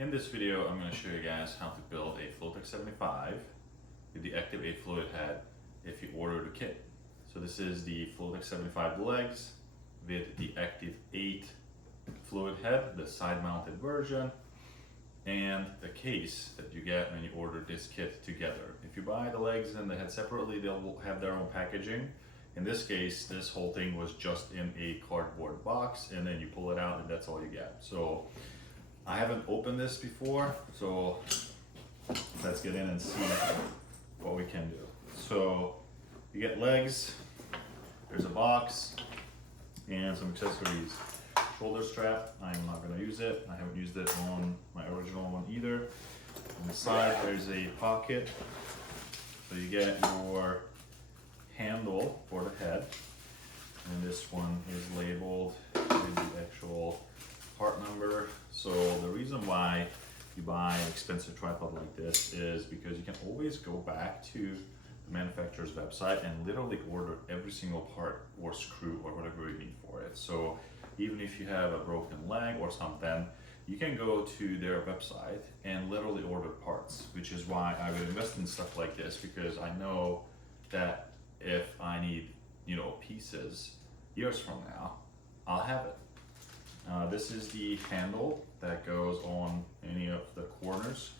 In this video, I'm going to show you guys how to build a flowtech75 with the aktiv8 fluid head if you order the kit. So this is the flowtech75 legs with the aktiv8 fluid head, the side-mounted version, and the case that you get when you order this kit together. If you buy the legs and the head separately, they'll have their own packaging. In this case, this whole thing was just in a cardboard box, and then you pull it out and that's all you get. So I haven't opened this before, so let's get in and see what we can do. So you get legs, there's a box, and some accessories. Shoulder strap, I'm not going to use it. I haven't used it on my original one either. On the side there's a pocket, so you get your handle for the head, and this one is labeled with the actual part number. So the reason why you buy an expensive tripod like this is because you can always go back to the manufacturer's website and literally order every single part or screw or whatever you need for it. So even if you have a broken leg or something, you can go to their website and literally order parts, which is why I would invest in stuff like this, because I know that if I need, pieces years from now, I'll have it. This is the handle that goes on any of the corners.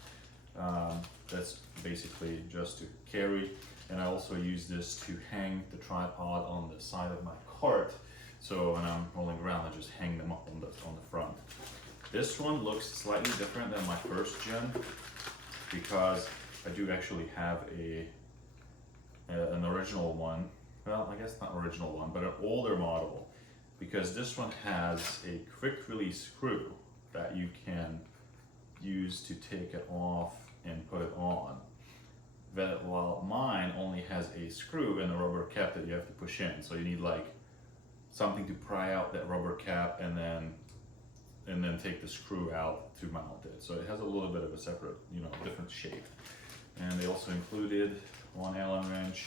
That's basically just to carry, and I also use this to hang the tripod on the side of my cart. So when I'm rolling around, I just hang them up on the front. This one looks slightly different than my first gen because I do actually have an original one. Well, I guess not original one, but an older model, because this one has a quick release screw that you can use to take it off and put it on. But while mine only has a screw and a rubber cap that you have to push in, so you need like something to pry out that rubber cap and then take the screw out to mount it. So it has a little bit of a separate, different shape. And they also included one Allen wrench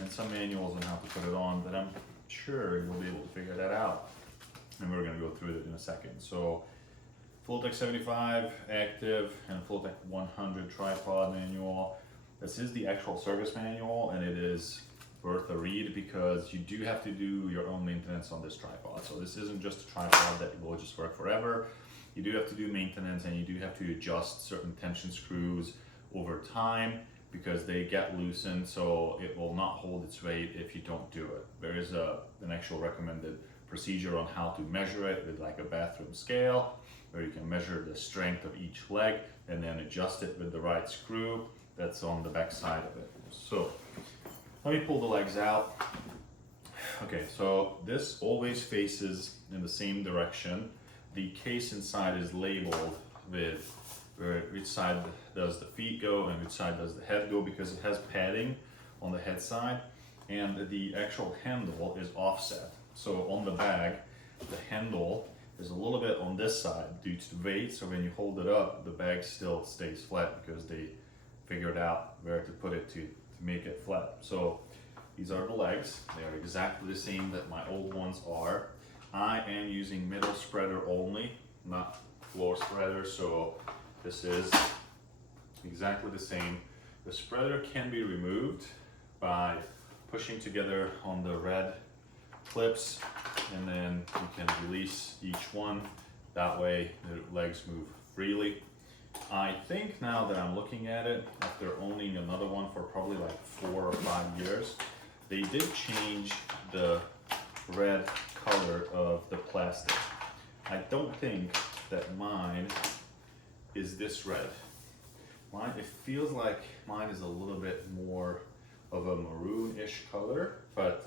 and some manuals on how to put it on, but I'm sure you'll be able to figure that out. And we're gonna go through it in a second. So flowtech75 aktiv and flowtech100 tripod manual. This is the actual service manual, and it is worth a read because you do have to do your own maintenance on this tripod. So this isn't just a tripod that will just work forever. You do have to do maintenance, and you do have to adjust certain tension screws over time because they get loosened, so it will not hold its weight if you don't do it. There is an actual recommended procedure on how to measure it with like a bathroom scale, where you can measure the strength of each leg and then adjust it with the right screw that's on the back side of it. So let me pull the legs out. Okay, so this always faces in the same direction. The case inside is labeled with which side does the feet go and which side does the head go, because it has padding on the head side, and the actual handle is offset. So on the bag, the handle is a little bit on this side due to the weight, so when you hold it up, the bag still stays flat because they figured out where to put it to make it flat. So these are the legs. They are exactly the same that my old ones are. I am using middle spreader only, not floor spreader, so this is exactly the same. The spreader can be removed by pushing together on the red clips, and then you can release each one. That way the legs move freely. I think now that I'm looking at it, after owning another one for probably like 4 or 5 years, they did change the red color of the plastic. I don't think that mine is this red. Mine, it feels like mine is a little bit more of a maroon-ish color, but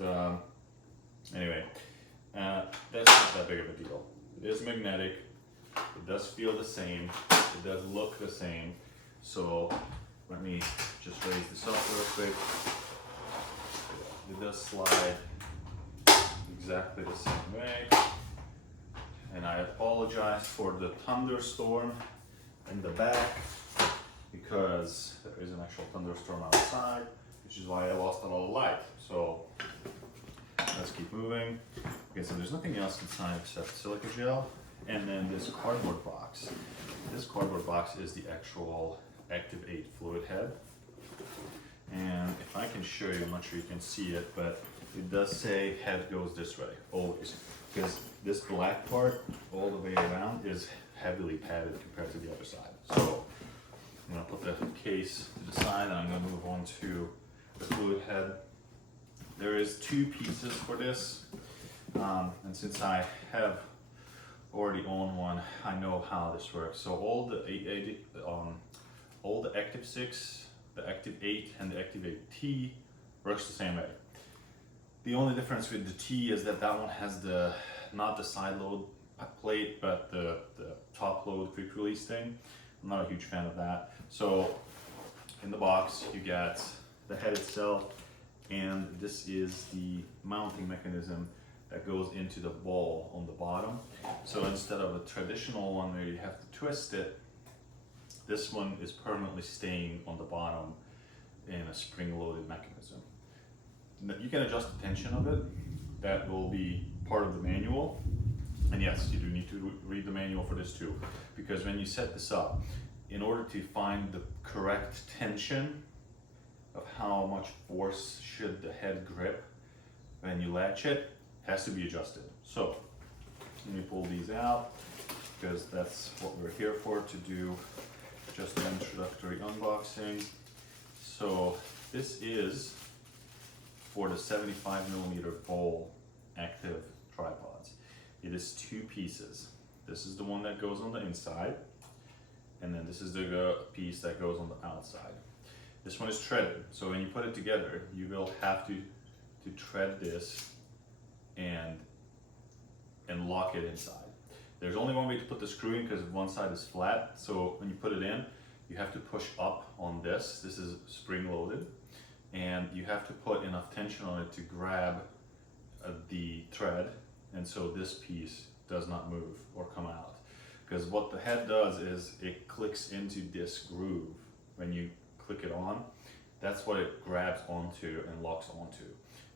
anyway, that's not that big of a deal. It is magnetic. It does feel the same. It does look the same. So let me just raise this up real quick. It does slide exactly the same way. And I apologize for the thunderstorm in the back, because there is an actual thunderstorm outside, which is why I lost a lot of light. So let's keep moving. Okay, so there's nothing else inside except silica gel And then this cardboard box. This cardboard box is the actual aktiv8 fluid head. And if I can show you, I'm not sure you can see it, but it does say head goes this way, always. Because this black part all the way around is heavily padded compared to the other side. So I'm gonna put the case to the side and I'm gonna move on to the fluid head. There is two pieces for this. And since I have already owned one, I know how this works. So all the aktiv6, the aktiv8 and the aktiv8T works the same way. The only difference with the T is that that one has the, not the side load plate, but the top load quick release thing. I'm not a huge fan of that. So in the box you get the head itself, and this is the mounting mechanism that goes into the ball on the bottom. So instead of a traditional one where you have to twist it, this one is permanently staying on the bottom in a spring-loaded mechanism. You can adjust the tension of it. That will be part of the manual. And yes, you do need to read the manual for this too, because when you set this up, in order to find the correct tension of how much force should the head grip when you latch it, has to be adjusted. So let me pull these out, because that's what we're here for, to do just an introductory unboxing. So this is for the 75mm bowl aktiv tripods. It is two pieces. This is the one that goes on the inside, and then this is the piece that goes on the outside. This one is threaded, so when you put it together, you will have to thread this and lock it inside. There's only one way to put the screw in because one side is flat, so when you put it in, you have to push up on this. This is spring loaded, and you have to put enough tension on it to grab the thread, and so this piece does not move or come out. Because what the head does is it clicks into this groove. When you click it on, that's what it grabs onto and locks onto.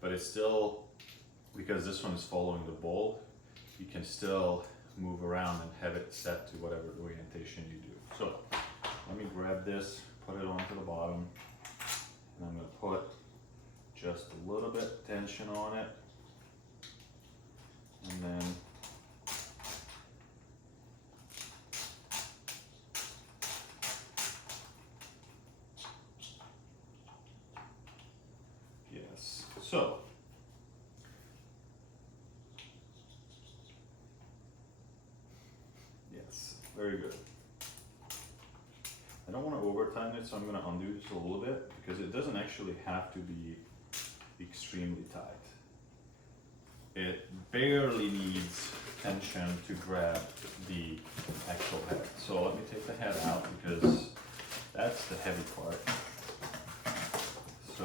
But it's still, because this one is following the bolt, you can still move around and have it set to whatever orientation you do. So let me grab this, put it onto the bottom, and I'm going to put just a little bit tension on it, and then yes, so yes, very good. I don't want to over tighten it, so I'm going to undo this a little bit, because it doesn't actually have to be extremely tight. It barely needs tension to grab the actual head. So let me take the head out, because that's the heavy part. So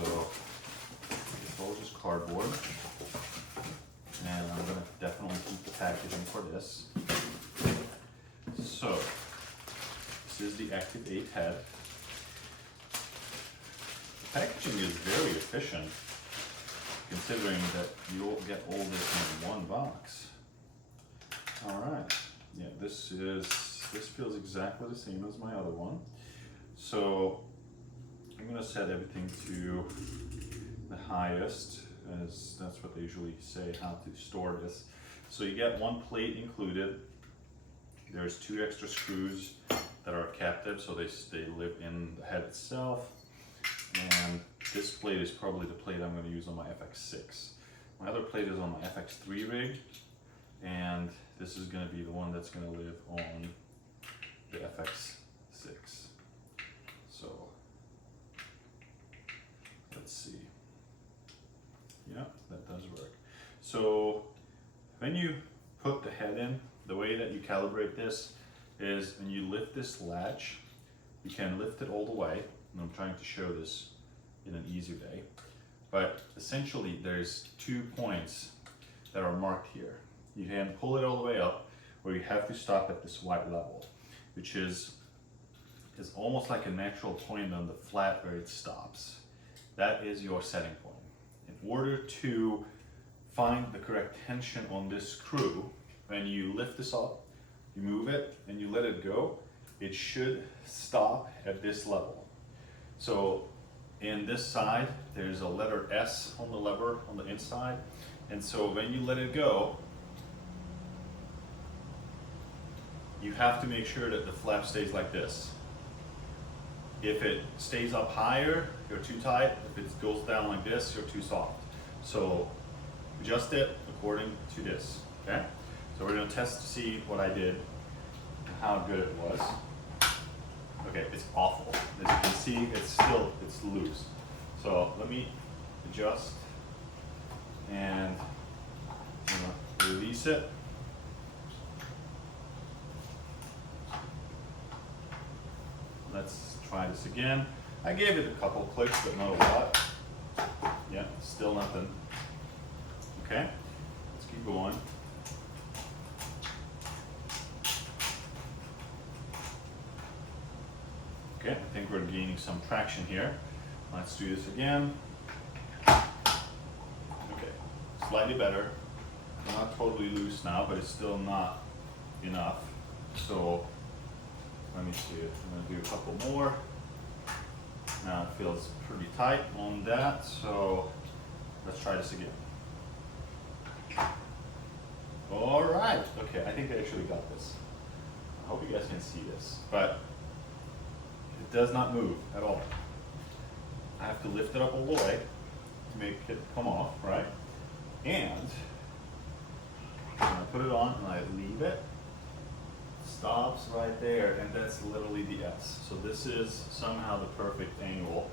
it's all just cardboard, and I'm going to definitely keep the packaging for this. So this is the aktiv8 head. The packaging is very efficient, considering that you'll get all this in one box. All right, yeah, this feels exactly the same as my other one. So I'm gonna set everything to the highest, as that's what they usually say how to store this. So you get one plate included. There's two extra screws that are captive, so they live in the head itself. And this plate is probably the plate I'm going to use on my FX6. My other plate is on my FX3 rig, and this is going to be the one that's going to live on the FX6. So let's see. Yeah, that does work. So when you put the head in, the way that you calibrate this is when you lift this latch, you can lift it all the way, and I'm trying to show this in an easy way, but essentially there's 2 points that are marked here. You can pull it all the way up, or you have to stop at this white level, which is almost like a natural point on the flat where it stops. That is your setting point. In order to find the correct tension on this screw, when you lift this up, you move it and you let it go, it should stop at this level. So in this side, there's a letter S on the lever on the inside. And so when you let it go, you have to make sure that the flap stays like this. If it stays up higher, you're too tight. If it goes down like this, you're too soft. So adjust it according to this, okay? So we're gonna test to see what I did and how good it was. Okay, it's awful. As you can see, it's loose. So let me adjust and release it. Let's try this again. I gave it a couple clicks, but not a lot. Yeah, still nothing. Okay, let's keep going. Okay, I think we're gaining some traction here. Let's do this again. Okay, slightly better. Not totally loose now, but it's still not enough. So let me see it. I'm gonna do a couple more. Now it feels pretty tight on that, so let's try this again. All right, okay, I think I actually got this. I hope you guys can see this, but it does not move at all. I have to lift it up all the way to make it come off, right? And I put it on and I leave it. Stops right there, and that's literally the S. So this is somehow the perfect angle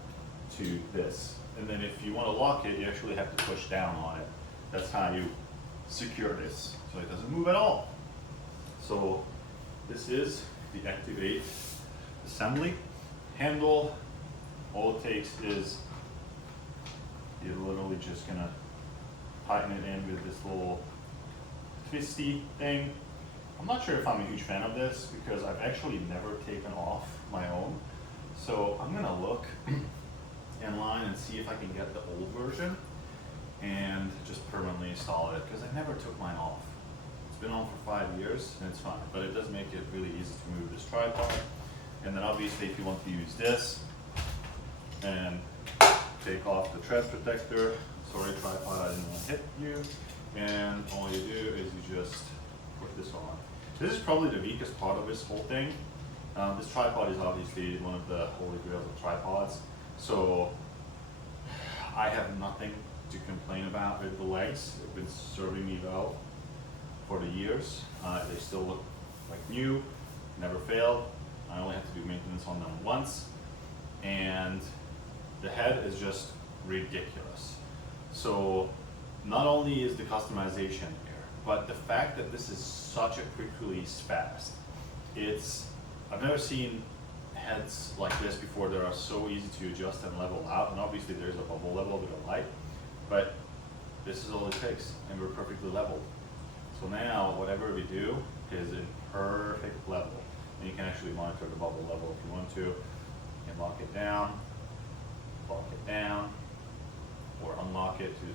to this. And then if you want to lock it, you actually have to push down on it. That's how you secure this, so it doesn't move at all. So this is the aktiv8 assembly. Handle, all it takes is you're literally just gonna tighten it in with this little twisty thing. I'm not sure if I'm a huge fan of this because I've actually never taken off my own. So I'm gonna look in line and see if I can get the old version and just permanently install it, because I never took mine off. It's been on for 5 years and it's fine, but it does make it really easy to move this tripod. And then obviously if you want to use this and take off the tread protector, sorry tripod, I didn't want to hit you, and all you do is you just put this on. This is probably the weakest part of this whole thing. This tripod is obviously one of the holy grails of tripods, so I have nothing to complain about with the legs. They've been serving me well for the years. They still look like new, never failed. I only have to do maintenance on them once, and the head is just ridiculous. So not only is the customization here, but the fact that this is such a quick release fast. I've never seen heads like this before that are so easy to adjust and level out, and obviously there's a bubble level with a light, but this is all it takes and we're perfectly leveled. So now whatever we do is in perfect level, and you can actually monitor the bubble level if you want to. You can lock it down, or unlock it to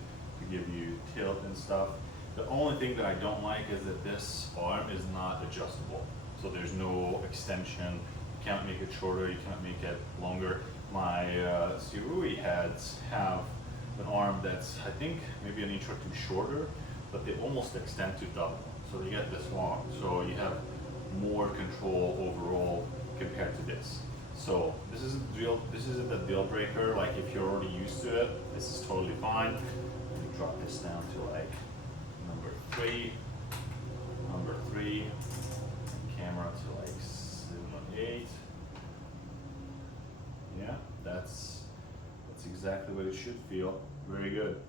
give you tilt and stuff. The only thing that I don't like is that this arm is not adjustable. So there's no extension. You can't make it shorter, you can't make it longer. My Sirui heads have an arm that's, I think, maybe an inch or two shorter, but they almost extend to double. So they get this long. So you have more control overall compared to this. So this isn't a deal breaker. Like if you're already used to it, this is totally fine. Let me drop this down to like number three, camera to like 7.8. Yeah, that's exactly what it should feel. Very good.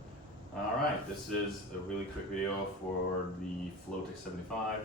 All right, this is a really quick video for the flowtech75.